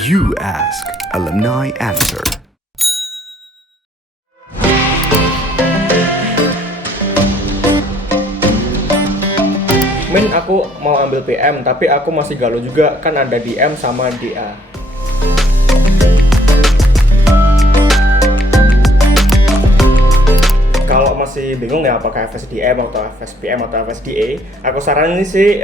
You Ask, Alumni Answer. Aku mau ambil PM, tapi aku masih galau juga, kan ada DM sama DA. Kalau masih bingung ya apakah FSDM atau FSPM atau FSDA, aku saranin sih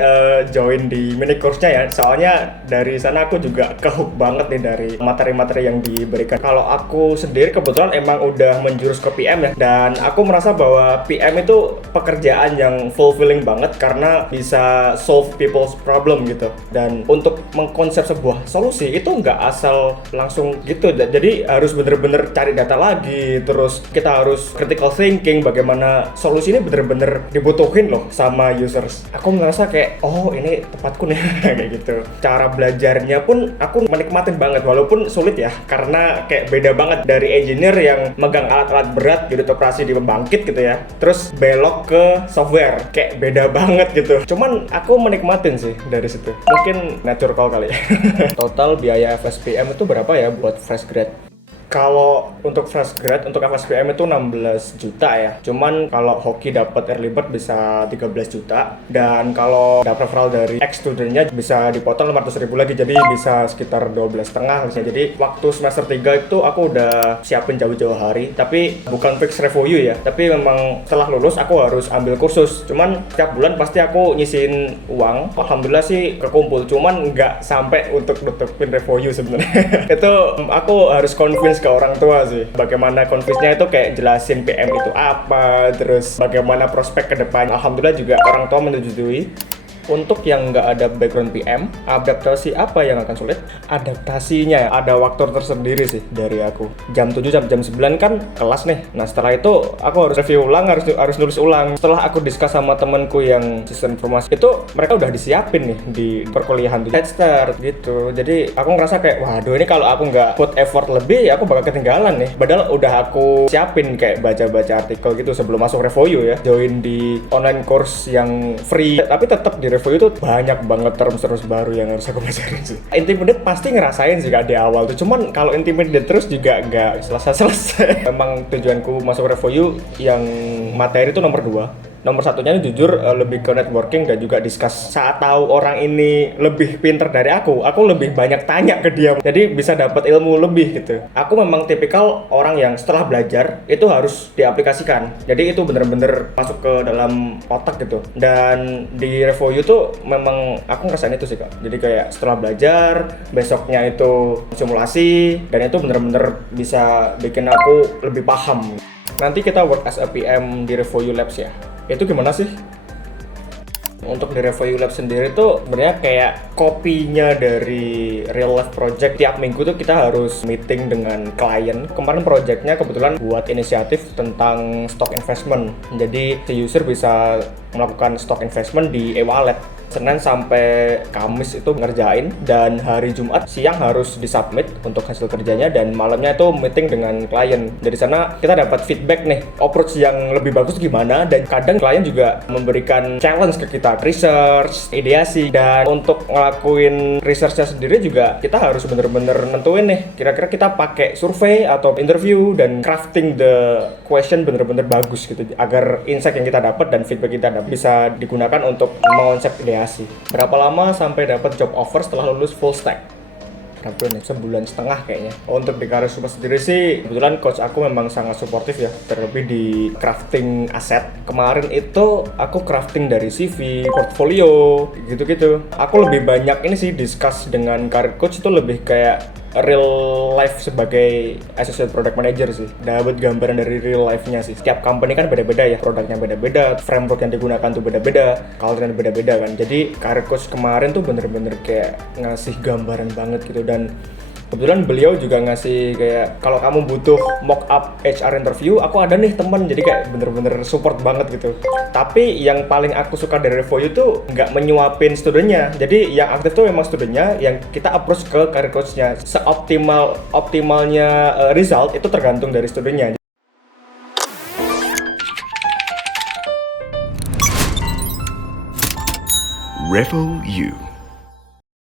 join di mini course-nya ya. Soalnya dari sana aku juga kehook banget nih dari materi-materi yang diberikan. Kalau aku sendiri kebetulan emang udah menjurus ke PM ya, dan aku merasa bahwa PM itu pekerjaan yang fulfilling banget karena bisa solve people's problem gitu. Dan untuk mengkonsep sebuah solusi itu nggak asal langsung gitu. Jadi harus bener-bener cari data lagi, terus kita harus critical thinking bagaimana solusi ini bener-bener dibutuhin loh sama users. Aku merasa kayak, oh ini tepatku nih kayak gitu. Cara belajarnya pun aku menikmatin banget walaupun sulit ya, karena kayak beda banget dari engineer yang megang alat-alat berat unit operasi di pembangkit gitu ya, terus belok ke software, kayak beda banget gitu. Cuman aku menikmatin sih dari situ. Mungkin natural kali ya. Total biaya FSPM itu berapa ya buat fresh grad? Kalau untuk fresh grad, untuk FSPM itu 16 juta ya. Cuman kalau hoki dapat early bird bisa 13 juta. Dan kalau dapat referral dari ex-studentnya bisa dipotong 500.000 lagi. Jadi bisa sekitar 12,5 misalnya. Jadi waktu semester 3 itu aku udah siapin jauh-jauh hari. Tapi bukan fix review ya. Tapi memang setelah lulus aku harus ambil kursus. Cuman setiap bulan pasti aku nyisihin uang. Alhamdulillah sih kekumpul. Cuman nggak sampai untuk nutupin review sebenarnya. Itu aku harus convince ke orang tua sih. Bagaimana convince-nya itu kayak jelasin PM itu apa, terus bagaimana prospek ke depan. Alhamdulillah juga orang tua menyetujui. Untuk yang nggak ada background PM, adaptasi apa yang akan sulit? Adaptasinya ada waktu tersendiri sih dari aku. Jam 7 sampai jam 9 kan kelas nih. Nah setelah itu aku harus review ulang, harus nulis ulang. Setelah aku discuss sama temenku yang sistem informasi, itu mereka udah disiapin nih di perkuliahan tuh. Head start gitu. Jadi aku ngerasa kayak, waduh ini kalau aku nggak put effort lebih, ya aku bakal ketinggalan nih. Padahal udah aku siapin kayak baca-baca artikel gitu sebelum masuk review ya. Join di online course yang free, tapi tetap di review itu banyak banget terms baru yang harus aku pelajarin sih. Intimidate pasti ngerasain sih kak di awal tuh, cuman kalau intimidate terus juga nggak selesai. Emang tujuanku masuk review yang materi itu nomor 2. Nomor satunya jujur lebih ke networking dan juga discuss. Saat tahu orang ini lebih pinter dari aku lebih banyak tanya ke dia. Jadi bisa dapat ilmu lebih gitu. Aku memang tipikal orang yang setelah belajar itu harus diaplikasikan. Jadi itu bener-bener masuk ke dalam otak gitu. Dan di review tuh memang aku ngerasain itu sih kak. Jadi kayak setelah belajar, besoknya itu simulasi, dan itu bener-bener bisa bikin aku lebih paham. Nanti kita work as a PM di Review Labs ya. Itu gimana sih? Untuk di Review Lab sendiri tuh sebenarnya kayak kopinya dari real life project. Tiap minggu tuh kita harus meeting dengan klien. Kemarin projectnya kebetulan buat inisiatif tentang stock investment. Jadi si user bisa melakukan stock investment di e-wallet. Senin sampai Kamis itu ngerjain, dan hari Jumat siang harus disubmit untuk hasil kerjanya, dan malamnya itu meeting dengan klien. Dari sana kita dapat feedback nih, approach yang lebih bagus gimana, dan kadang klien juga memberikan challenge ke kita, research, ideasi. Dan untuk ngelakuin researchnya sendiri juga kita harus bener-bener nentuin nih, kira-kira kita pakai survei atau interview, dan crafting the question bener-bener bagus gitu, agar insight yang kita dapat dan feedback kita dapat bisa digunakan untuk mengonsep ideasi. Berapa lama sampai dapat job offer setelah lulus full stack? Berapa nih? Sebulan setengah kayaknya. Untuk di karir super sendiri sih, kebetulan coach aku memang sangat suportif ya, terlebih di crafting aset. Kemarin itu aku crafting dari CV, portfolio, gitu-gitu. Aku lebih banyak ini sih discuss dengan karir coach itu lebih kayak real life sebagai associate product manager sih. Dapat gambaran dari real life-nya sih. Setiap company kan beda-beda ya, produknya beda-beda, framework yang digunakan tuh beda-beda, culture-nya beda-beda kan. Jadi career coach kemarin tuh bener-bener kayak ngasih gambaran banget gitu. Dan kebetulan beliau juga ngasih kayak, kalau kamu butuh mock up HR interview, aku ada nih temen. Jadi kayak bener-bener support banget gitu. Tapi yang paling aku suka dari review itu nggak menyuapin studentnya. Jadi yang aktif tuh memang studentnya, yang kita approach ke career coach-nya. Optimalnya result itu tergantung dari studentnya. Revo U.